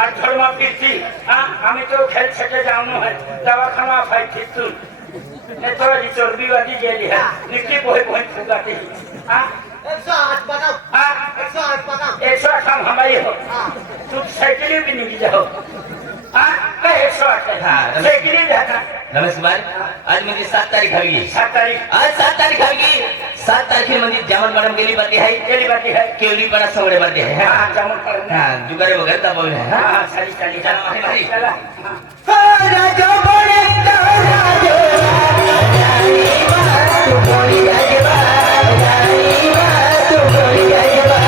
আর ধর্মা ফিরছি আমি তো খেল ছেটে যাওনো হয় দवाखाना फाइट थी ने थोड़ा जी चर्बी वाली जेली है निकी बोहे बोहे फुगाती हां 108 बताओ हां 108 बताओ 108 हम हमारी हो तू साइकिल भी नहीं जाओ हां काय 108 है हां साइकिल जाता नमस्कार आज म्हणजे 7 तारीख हवी 7 तारीख आज 7 तारीख हवी 7 तारखेमध्ये जामन मॅडम गेली बाकी आहे केवली पडा सवडे बाकी आहे हां जामन पर हां जुगारे वगैरे दाबवले हां सारी सारी चला राजा बडे राजा तू बोली राजा तू बोली राजा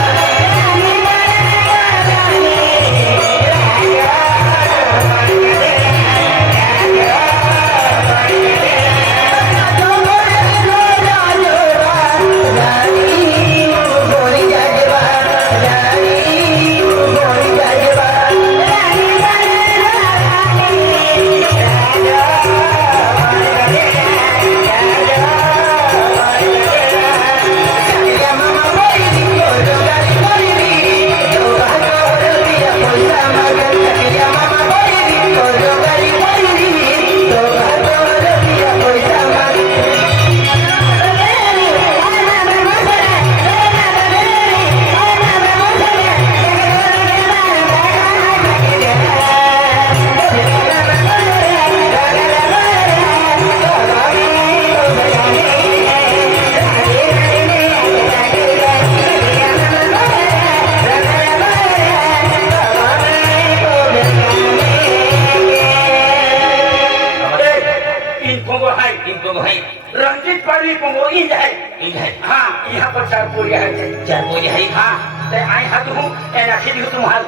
रंजीत पाली पंगो इन है हां यहां पर चार पूरी है हां ते आई हाथ हूं एना खिदी तुम्हार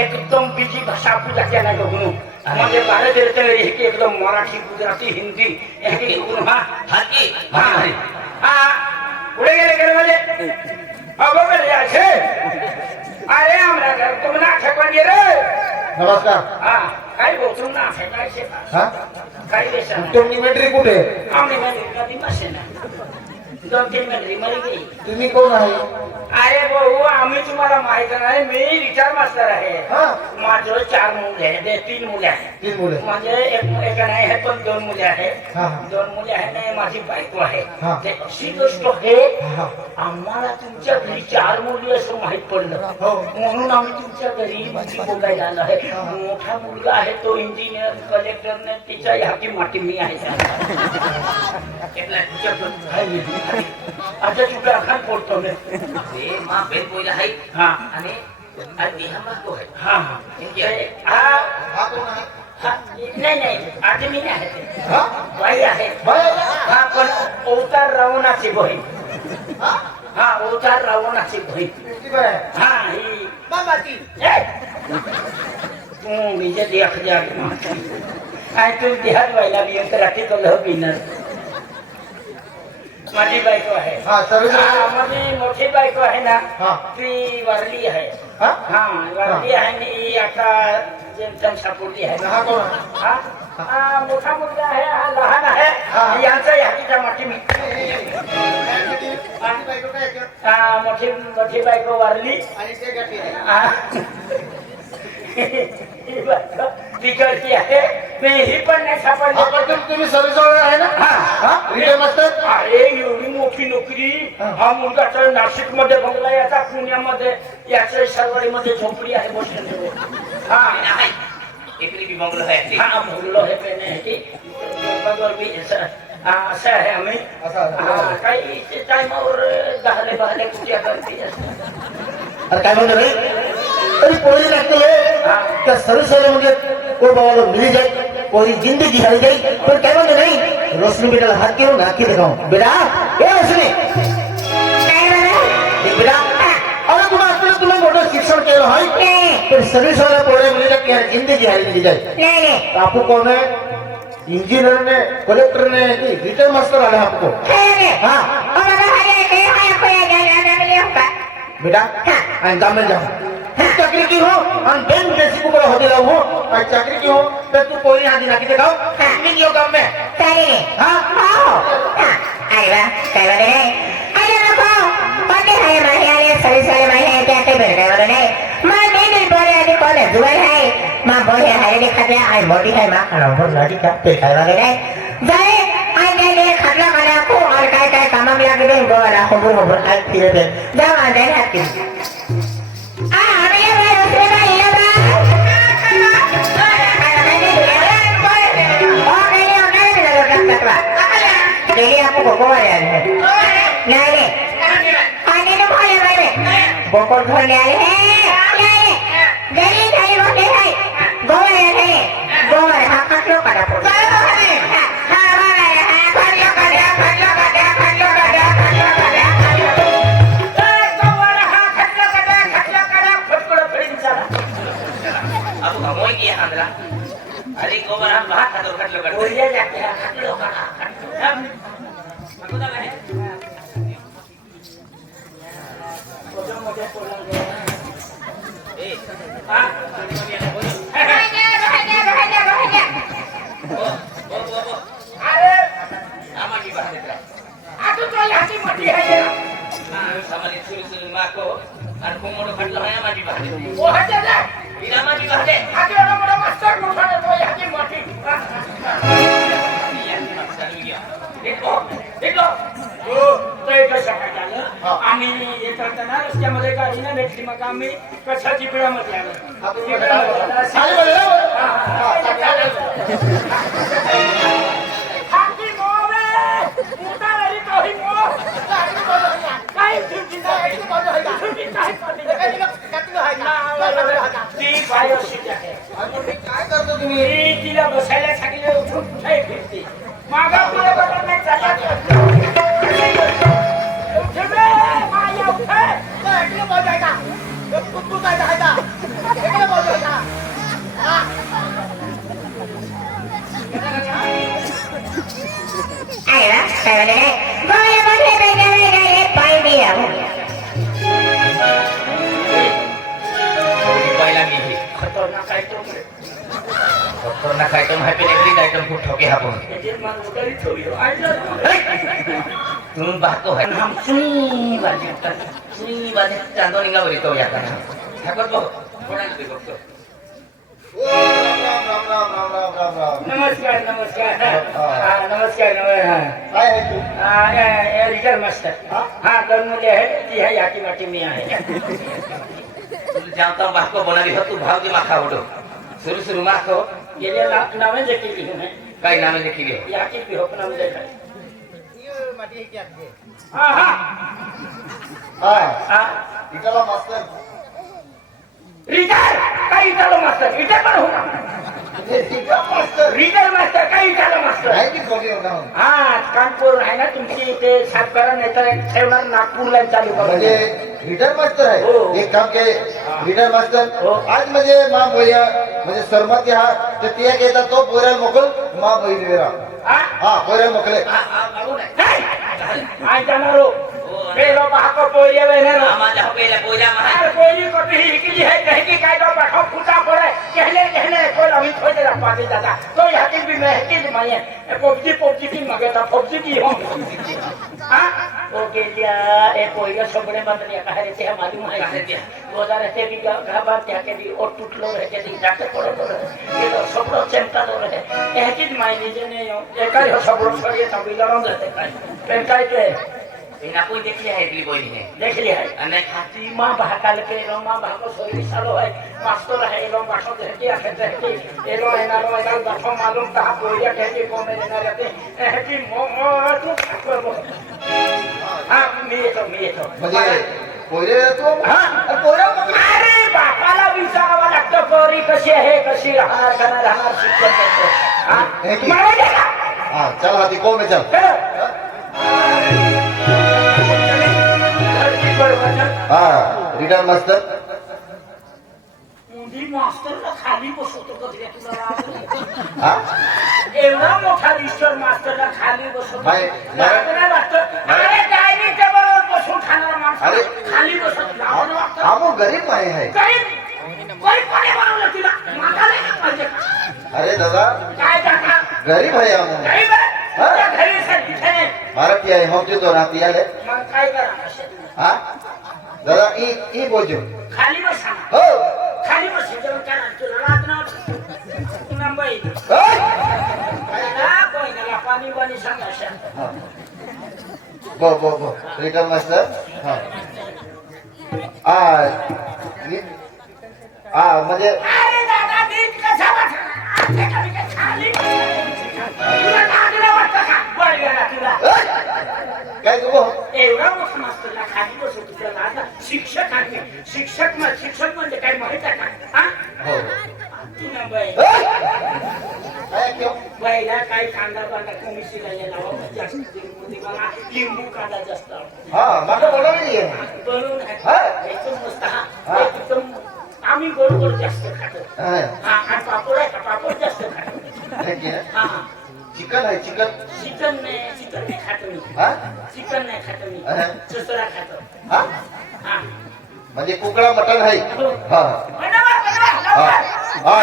एकदम बिजी भाषा पूजा क्या ना गनु म्हणजे बारे देते रही कि एकदम मराठी गुजराती हिंदी एक गुनु हां हाकी हां उडे गेले वाले अब गेले आहे अरे हमरा घर तुम ना ठेकवानी रे नमस्कार हां काय बोलतो ना काय शे हा काय देशा तुमची मेट्री कुठे आम्ही म्हणजे कधी मासे ना 2-3 मिनिट मरी गई तुम्ही कोण आहे अरे भाऊ आम्ही तुम्हाला माहित नाही मी रिटायर मास्टर आहे हा माझं 4 मुले आहेत 3 मुले आहेत 3 मुले म्हणजे एक नाही आहे पण 2 मुले आहेत हा 2 मुले आहेत आणि माझी बायको आहे हा. ते अशी गोष्ट आहे हा आम्हाला तुमच्या घरी 4 मुली असं माहित पडलं हो. म्हणून आम्ही तुमच्या घरी बोलायला आलो आहे मोठा मुलगा आहे तो इंजिनियर कलेक्टरने तिच्या हाती माटी मी आहे आता तुझ्या खान पडतो मी ए मां बेन बोला है हां आणि आज देहा को है हां हां हा कोण आहे नाही आदमी नाही आहे हा बाई आहे बाय हा पण अवतार रावणाची बहीण हा हा अवतार रावणाची बहीण किती बाय हा ही बाबाची तू विजय देख जा काय तू देहात व्हायला बी एक राठी कलह बिनर माझी बायको आहे हा सर्विस माझी मोठी बायको आहे ना हा ती वारली आहे हा हा वारली आहे आणि आता जेमतेम सापडली आहे हा कोण आहे हा हा मोठा मुलगा आहे हा लहान आहे यांचा याकीच्या माठी मी हा मोठी बायको वारली आणि ते गाठी आहे हा. ही बायको तिकडची आहे मी ही पण नाही सापडली आपण तुम्ही सर्विस आहे ना हा. हा रिटायर मास्टर अरे एवढी मोठी नोकरी हा मुलगा तर नाशिक मध्ये बंगला याचा पुण्यामध्ये याच्या सरवाडीमध्ये झोपडी आहे बसलेली हा नाही एकरी भी बंगलो है हा बोललो हे पेन आहे की बरोबर मी असं आहे आम्ही असं काही टायमावर दहाले बहाले कुठे करते अरे काय म्हणतो रे अरे पोरी लागते त्या सर्विस म्हणजे कोई बाबा मिली जाए कोई जिंदगी हरी गई पर क्या बोलते नहीं रोशनी बेटा हाथ क्यों ना की दिखाऊं बेटा ए रोशनी बेटा अरे तुम्हें मोटर शिक्षण केलं है पर सर्विस वाला पोरे मिली जाए क्या जिंदगी हरी मिली जाए आपको कौन है इंजीनियर ने कलेक्टर ने रिटायर मास्टर आया आपको हाँ बेटा अंजाम में जाओ चाकरी की हो और बेन बेसी को होते रहो और चाकरी की हो तो तू कोई हाथ दिना के दिखाओ मिल यो काम में हाँ अरे वाह काय वाले नाही अरे नको पते आहे माही आले सरी सरी माही आहे त्या काही भेटणार नाही मग मी बोले आधी बोले जुगाई है मां बोले हाय देखा दे आई मोटी है मां खाना बहुत लड़ी का पे खावा दे जाए आई दे ले खटला करे को और काय काय काम में लगे दे गोरा हो आई फिर दे जा आ दे हाथ की आ हमें ये उससे ना ये बा डेली आपको गोवा है नहीं आने तो भाई भाई बोकोल घर ले आए हैं डेली खाली बोलते हैं गोवा है गोवा हाँ खट लो करा पड़ता अब हमोई की आंध्रा अरे गोबर हम बाहर खटलो खटलो कर बोलिए जाते हैं खटलो करा aku tak lahir. Aku tu yang hati mati aja. Sama ni suruh mak ko, aku mau khutbah ya mati bahde. Oh aja dah. Tidak mati bahde. Hati orang orang master bukan tu yang hati mati. देखो देखो तो एक सकाळला आणि येताना रस्त्यामध्ये गाडी ना भेटली मग आम्ही कशाची पिढ्यामध्ये आलो हाती मोरे मोठा रे काही मो काही तुझी नाही तुझी काय ती बाय अशी आहे काय करतो तुम्ही तिला बसायला सांगितलं उठून नाही फिरते मागा पुढे बघत नाही चालत उठे माया उठे इकडे बसायचा तू काय जायचा इकडे बसायचा अरे वाह काय वाले गोया बोले बेगे पाई दिया पहिला मी हे खतरनाक आयटम खतरनाक आयटम है पे एवरी आयटम को ठोके आपण याचे मन उतरी ठेवली तुम्ही बातो है हम सुनी बाजे चांदो निंगा बरी तो या kana ठाकर बघ कोणाला ते बघतो राम नमस्कार नमस्कार नमस्कार काय आहे तू रिजर मास्टर हाँ दोन मुले है ती है याची माटी मी आहे तुला जावता बाको बनावी हो तू भाव की माखा उडो सुरू माखो गेले नावे देखील लिहून आहे काय नाम देखील याची भी होप नाम देखा माटी की आहे हाँ हाँ हा इकडला मास्तर रिजर काही झालं मास्टर रिजर पण होता मास्तर रिजर मास्टर काही झालं मास्टर आहे की कोणी होता हा कानपूर आहे ना तुमची ते सातबारा नाही तर ठेवणार नागपूरला चालू म्हणजे करून रिटर मास्टर हो. आहे एक काम के रिटर मास्टर हो. आज म्हणजे मा बोया म्हणजे सरमती हा तर तिया घेता तो पोऱ्याला मोकल मा बहिणी वेरा हा पोऱ्याला मोकले आई जाणार हो पेलो बाको पोरिया वेनर आम्हाला पहिला बोजा महा अरे कोई को भी की है कहे कि काय दो बाको फुटा पड़े कहने कोई अभी थोड़े देर पानी जाता तो यहाँ की भी मैं की माये पबजी की मगे था पबजी की हो हां ओके दिया ए पोरिया सबने बंद लिया कहे रहते हैं मालूम है गोदा रहते भी घाबा त्या के दी और टूटलो रहते दी जाते पड़ो तो ये तो सबरो चिंता तो रहे ए की माय लीजे ने एक ही सबरो छोड़िए तभी लड़न रहते काय पेंटाई के ina कोई देख लिया है इतनी कोई नहीं है देख लिया है अने खाती मां भाकाल के रो मां भाको सोई सालो है मास्टर है रो बाठो देती आखे देती एलो एना बाठो मालूम कहां कोइया कहती को में ना रहते है कि मो तू कर लो हां मी तो म्हणजे पोरे तो हां पोऱ्या अरे बापाला विचारावा लागतं पोरी कशी आहे कशी राहणार शिक्षण देतो हां मला देखा हा चल हाती को में चल हा रिटर मास्टर मुंडी मास्टरला खाली बसवतो कधी तुला हा एवढा मोठा रिस्टर मास्टरला खाली बसवतो नाही, लागणार वाटतं अरे डायनिंग टेबलवर बसून खाणारा माणूस अरे. खाली बसत लागणार वाटतं हा मग गरीब माय आहे गरीब कोणी बनवलं तिला माता नाही पाहिजे अरे दादा काय दादा गरीब आहे हा मग गरीब आहे हा? त्या घरी सर इथे नाही मराठी आहे मग तो राहती आले मग काय करा असे हा दादा ई बोलजो खाली बसा हो खाली बस जेवण करा हा बो रिटर्न मास्टर हा म्हणजे अरे दादा नीट कसा वाटला? आते का मी काय खाली? तुला लागलं वाटतं का? वर गेला तुला. काय तू एवढा मोठा मास्तरला खाली बसवतो तुला लाज आहे? शिक्षक म्हणजे काय माहित आहे का? हा? हो तुला बाई काय क्यों बाईला काय कांदा बांधा कमी शिकायला लावा जास्त तेलमध्ये बघा लिंबू कांदा जास्त आवडतो. हा माझं बोला नाही बनवून आहे. हा? एकदम मस्त हा. हा एकदम आम्ही गोड जास्त खातो. हा हा आणि पापड आहे का पापड जास्त खातो. हा चिकन आहे चिकन चिकन नाही खातो मी. हा चिकन नाही खातो मी. अरे. सुसरा खातो. हा हा म्हणजे कुकडा मटन आहे हा बनवा, हा लवकर. हा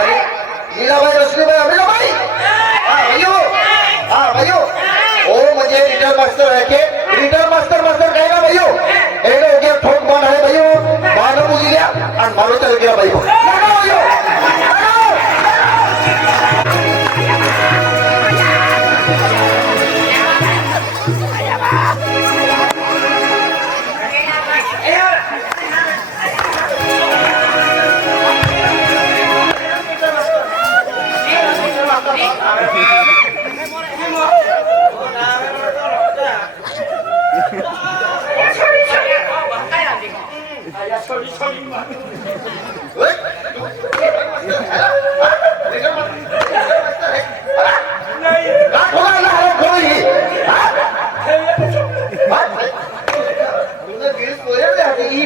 लीलाबाई रश्मीबाई अभिलाबाई हा भाइयो हा भाइयो ओ म्हणजे रिटर्न मास्टर आहे के रिटर्न मास्टर काय ना भाइयो एवढं उद्या ठोक मान आहे भाइयो मानव मुली द्या आणि मारो चालू केला भाइयो लागा भाइयो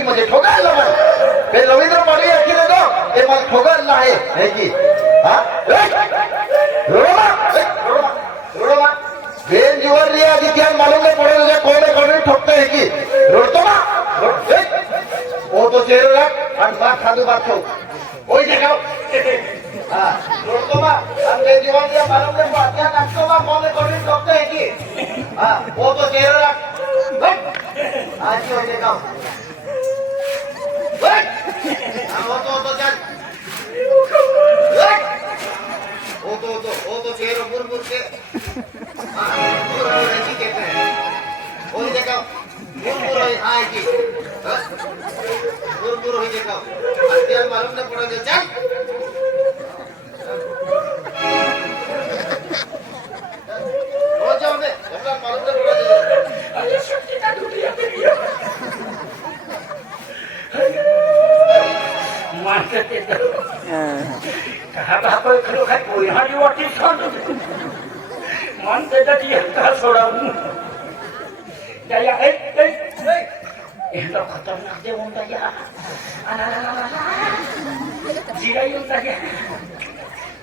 म्हणजे ठोकायला हे रवींद्र पाटील अखिले तो हे मला ठोकायला आहे की हा बेन जीवन लिया आधी क्या मालूम नहीं पड़े तुझे कौन ठोकते है कि रोडतो ना वो तो चेहरे रख और बात खादू बात खाओ वही देखाओ हाँ रोडतो ना हम बेन जीवन लिया मालूम नहीं पड़ा क्या नाचतो ना कौन ठोकते है कि हाँ वो तो चेहरे रख आज ही देखाओ वो तो चल वो तो चेहरा बुर के ऐसी कहते हैं वो देखो बुर हाँ की बुर हो देखो अत्यार मालूम नहीं पड़ा चल हो जाओ ने अपना मालूम नहीं पड़ा अरे शक्ति का दुनिया में मानते कहा बापा खरो खाय पोई हाडी वाटी खातो मन त्याचा का सोडावून दया एवढा खतरनाक देऊन दया जिरा येऊन दया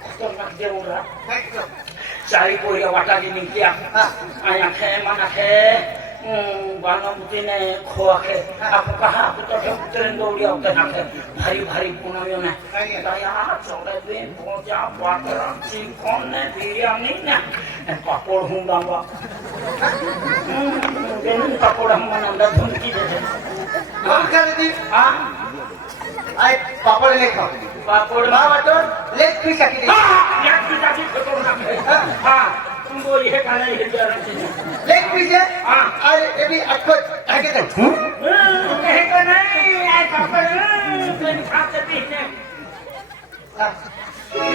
खतरनाक देऊन रा चारी पोरीला वाटा दी निघल्या आया खे मना खे बांगमती ने खोआ खे आप कहा आप तो के उतरन दौड़िया होते ना खे भारी भारी पुनावियों ने दया चौड़े दे पहुंचा पातरा चिकन ने बिरयानी ने पापड़ हूं बाबा देन पापड़ हम नंदा धुनकी दे दे कौन खा दी हां आय पापड़ ले खाओ पापड़ मां वाटो लेग पीस आकी दे हां एक पीस आकी खतरनाक है हां तुम बोली है खाना ये जरा लेग पीस है हां अरे ये भी अटपट आके कर कहे तो नहीं आई पापड़ तुम खाते पीने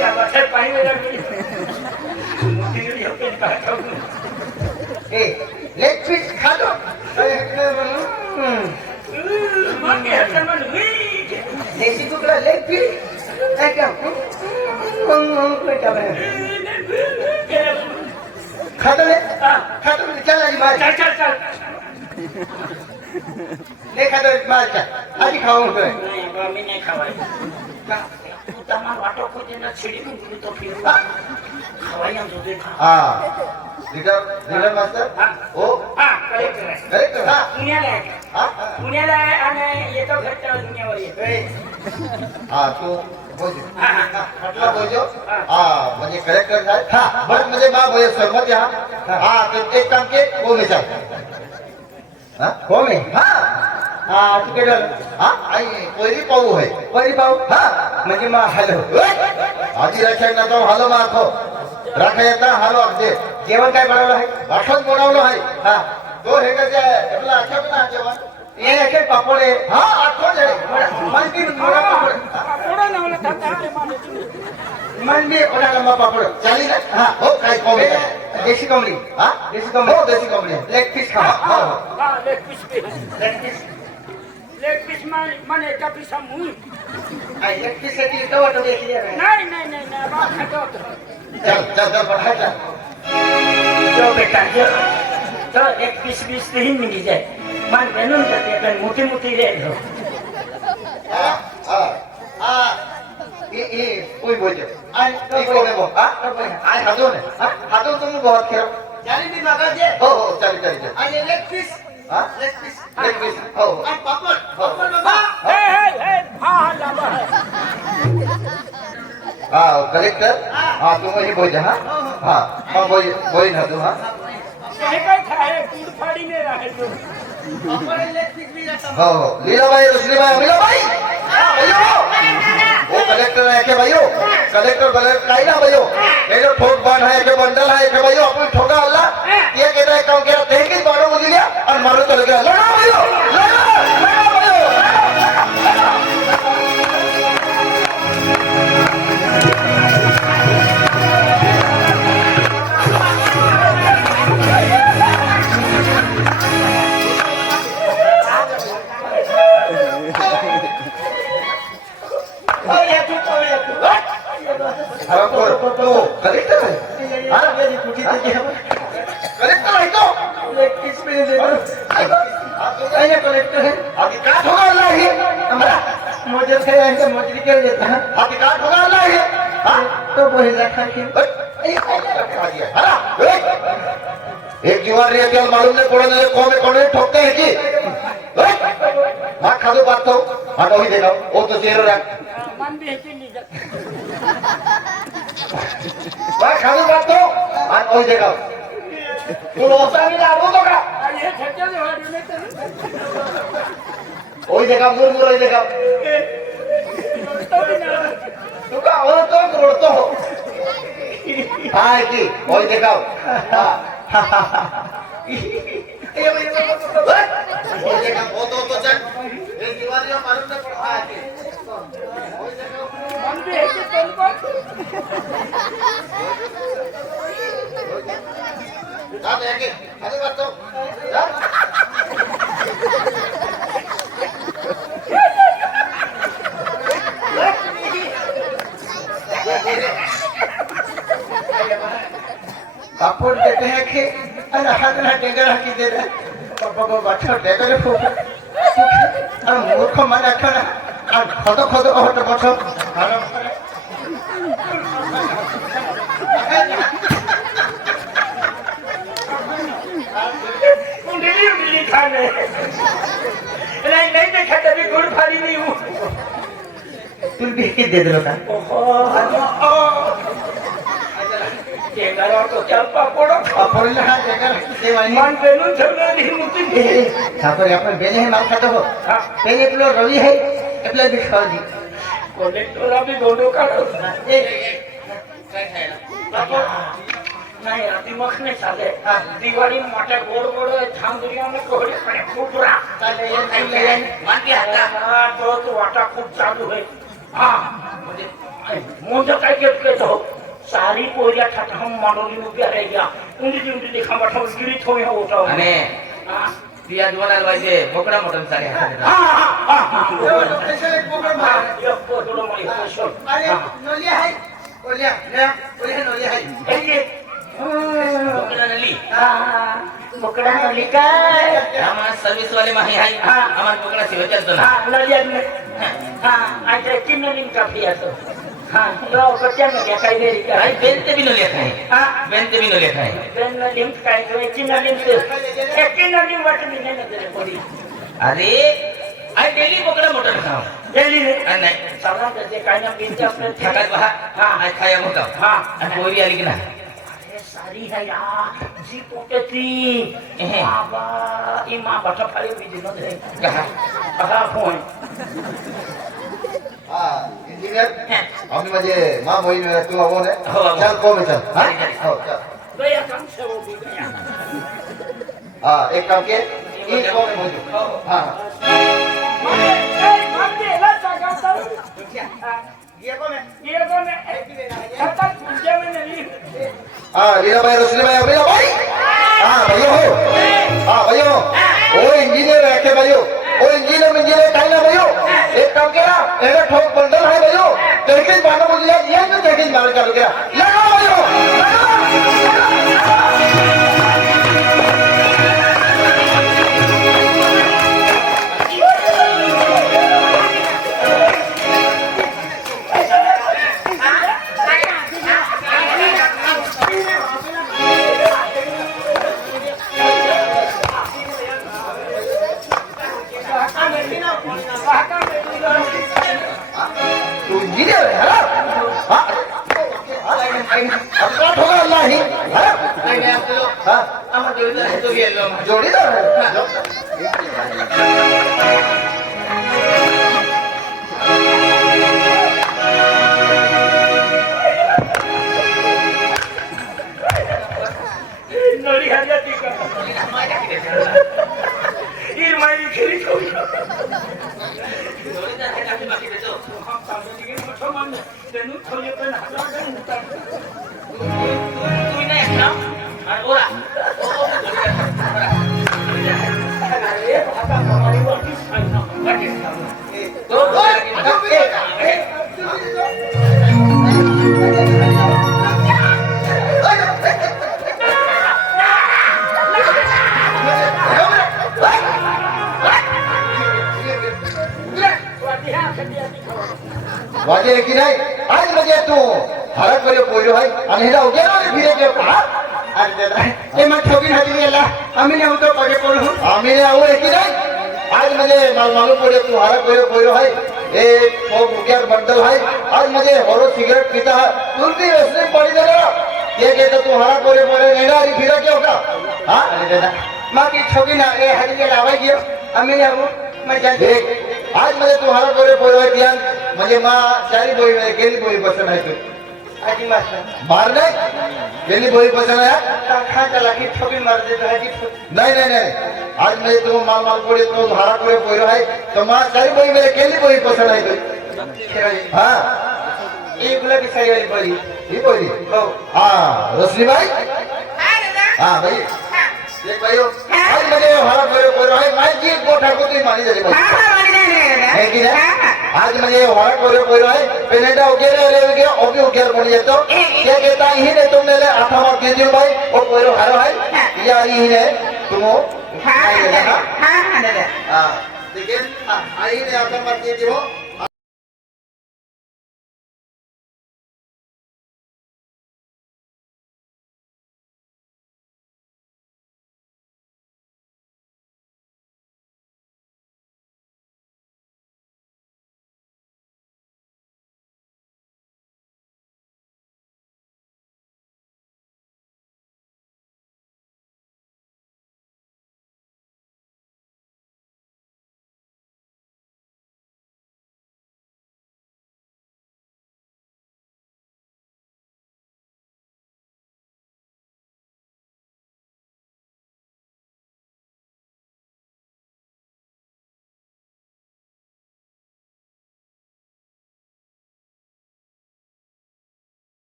या बच्चे पानी में लग गई मुझे ये के कहा ए लेग पीस खा लो मन के हर मन हुई देसी टुकड़ा लेग पीस है क्या बेटा खाता ले चल आज मार चल ले खाता मार चल आज खाऊंगा नहीं मम्मी नहीं खवाई तू तमाम वाटो को देना छिड़ी में तो फिर खवाई हम जो देखा हाँ लीडर मास्टर ओ हां करेक्ट करेक्ट हाँ पुण्याला आहे आणि येतो घरच्या दुनियावर येतो हाँ तो बोझो मतलब बोझो हाँ मुझे करेक्टर है हाँ बस मुझे माँ मुझे सहमत यहाँ हाँ तो एक काम के वो में चल हाँ वो में हाँ तू केडल हाँ आई कोयरी पाऊ है कोयरी पाऊ हाँ मुझे माँ हलो आधी रक्षा ना तो हलो मार खो रखा येता हलो अगदे जेवण काय बनवलं आहे आठवण बनवलं आहे हा तो हे का आपला आठवण ना जेवण हे एके पापड आहे हा आठवण आहे माहिती मोडा पापड मंडी ओला लंबा पापड चाली ना हा हो काय कोंबडी देशी कोंबडी हा देशी कोंबडी हो देशी कोंबडी लेग पीस खा हो हा लेग पीस man एका पिसा मुई लेग पीस साठी टोमॅटो देखील नाही नाही नाही नाही बा खातो चल बढ़ा चल जो बेटा जो एक पीस तीन मिली जाए मान बनून जाते पण मोठी मोठी रे कोई बोझ आई को में बो आई हादो ने हादो तुम बहुत खेलो जानी भी मगा दे हो चल आई लेग पीस हां लेग पीस हो आई पापड़ बाबा हे हां लाबा कलेक्टर हां तुम ही बोझ हां बोझ ना तू हां काय खाए दूध फाड़ी ने रहे जो हो लीलाबाई रुसलीबाई अमिलाबाई भैया वो कलेक्टर है के भाइयों कलेक्टर काई ना भैयो ये जो ठोक बांध है के बंडल है के भाइयों अपन ठोका अल्लाह ये कहता है काम केरा देख के बारो मुझे लिया और मारो चल गया लड़ो भैयो लड़ो भैयो तो कलेक्टर है हाँ मेरी कुटी देखिए कलेक्टर है तो किस पे दे दो ये कलेक्टर है अभी काट होगा अल्लाह ही हमारा मुझे से ऐसे मजरी कर लेता है अभी काट होगा अल्लाह ही हाँ तो वही रखा कि एक जीवन रे क्या मालूम नहीं पड़ा नहीं कौन ठोकते हैं कि माँ खादो बात तो हाँ वही देखा वो तो चेहरा रख मन भी है नहीं मैं खाली बात तो आज कोई देखा तू रोसा नहीं लागू तो का ये ठेके दे वाली में कोई देखा मुर देखा तू का हो तो रोड़तो हो हां की कोई देखा ये देखा वो तो चल ये दीवार में मालूम नहीं पड़ा है मन भी है कि चल बात जा देंगे अरे बात तो जा पापड़ देते हैं कि अरे हाथ ना टेगर की दे रहे पापा को बच्चा टेगर फूक अरे मूर्ख मन रखना और खदो और बच्चा उंगली खाने नहीं देखा कभी गुड़ फाड़ी नहीं हूँ तुम भी किस दे दो का तो चल पापड़ो पापड़ ना टेगर देवानी मन बेलून चलना नहीं मुझे ठाकुर अपन बेने है माल खाता हो पहले प्लो रवि है एप्लाई भी खाओ जी कलेक्टर अभी दोनों का नहीं अभी मख नहीं चाले दिवाळी मोठ्या गोड गोड झांगुरियाने कोहडी पडे फुटरा मान के आता तो वाटा खूप चालू आहे हा म्हणजे मोज काय केलं तो सारी पोरिया ठाठा हम मानोली उभ्या राहिल्या उंडी देखा वाटा गिरी थोई होता અને પિયા જોવાના વાજે બોકડા મોટમ સારે हा हा हा स्पेशल एक प्रोग्राम है एक पोटलो मळी स्पेशल अरे नोलिया है ओलिया नोलिया है બોકડા નલી बोकडा नली काय આમાં સર્વિસ વાલે માહી હાઈ અમાર બોકડા સિવાય ચાલતો ના हा नलिया हा आता किन नलीन काफी असतो हा यो कच्च्या नलिया काय देरी काय ભાઈ બેનતે બી નો લેખાય हा બેનતે બી નો લેખાય बेन नलीन काय किन नलीन किन नलीन वाटली नाही नजरे पडी અરે આ ડેલી બોકડા મોટમ ખાવ गेली रे અને साला त्याचे काय ना बिनते आपले ઠાકા બહા હા આ ખાયા મોટો हा અને કોરી આલી કે ના अरे सारी है यार जी पोटेती बाबा ई मां बटा फाड़ी बीजी न दे કહા कहा फोन हां इंजीनियर आम्ही म्हणजे मा मोहीन तू आवो ने हो, आवो. चल को चल हां चल, चल. हो चल गया काम से हाँ एक काम के ये को में मुझे हाँ हाँ रीना भाई रोशनी भाई अभी भाई हाँ भाइयों हो हाँ भाइयों ओ इंजीनियर है के भाइयों ओ इंजीनियर टाइम है भाइयों एक काम किया एरा ठोक बंडल है भाइयों तेकिन मानो मुझे ये तो तेकिन मार कर गया लगाओ भाइयों तू इंजीनियर है ना हाँ अब काट होगा अल्लाह ही हाँ जोड़ीदार है नळी हाडल्या ती का ही माई खरी ठेवली त्यांनी ठेवले पण तुम्ही नाही ऐकलं? अरे बोला. वाजे की नाही आज म्हणजे तू हरक बरे पोयो आहे आणि हेला उगेला फिरे के का अरे दादा ते मग ठोकी हाती गेला आम्ही नव्हतो पगे पडू आम्ही ने आवर की नाही आज म्हणजे मालूम पडे तू हरक बरे पोयो आहे एक फोक उग्यार बंडल आहे आज म्हणजे हरो सिगरेट पीता है तू भी वैसे पड़ी देला ये कहता तू हरक बरे पोयो नेला आणि फिरे के का हां अरे दादा मग ती ठोकी ना ए हाती गेला आवाज घेऊ आम्ही नव्हतो मग देख आज म्हणजे तू हरक बरे पोयो आहे ध्यान म्हणजे मा चारी बोई में गेली बोई बसन आहे तू आजी मास्टर मार नाही गेली बोई बसन आहे खाचा लागी ठोकी मार देतो हाजी नहीं नहीं नहीं आज मैं तुम माल माल कोड़े तो धारा कोड़े पोयो है तो मां सारी बोई मेरे केली बोई पसंद है तो हां एक गुलाबी साडी वाली बरी ये बोली हो हां रोशनी भाई हां भाई देख भाइयों आज मैंने हरा कोड़े पोयो है मैं जी गोठा को तू मानी जाली भाई है कि ना आज मुझे हरा कोड़े पोयो है पेनेटा उगेरे ले गया ओबी उगेर बन जातो ये कहता ही ने तुमने ले आठा मार दे दियो भाई ओ पोयो हरा है या ही ने तुम हाँ हाँ दादा हाँ देखिए आई ने आठा मार दे दियो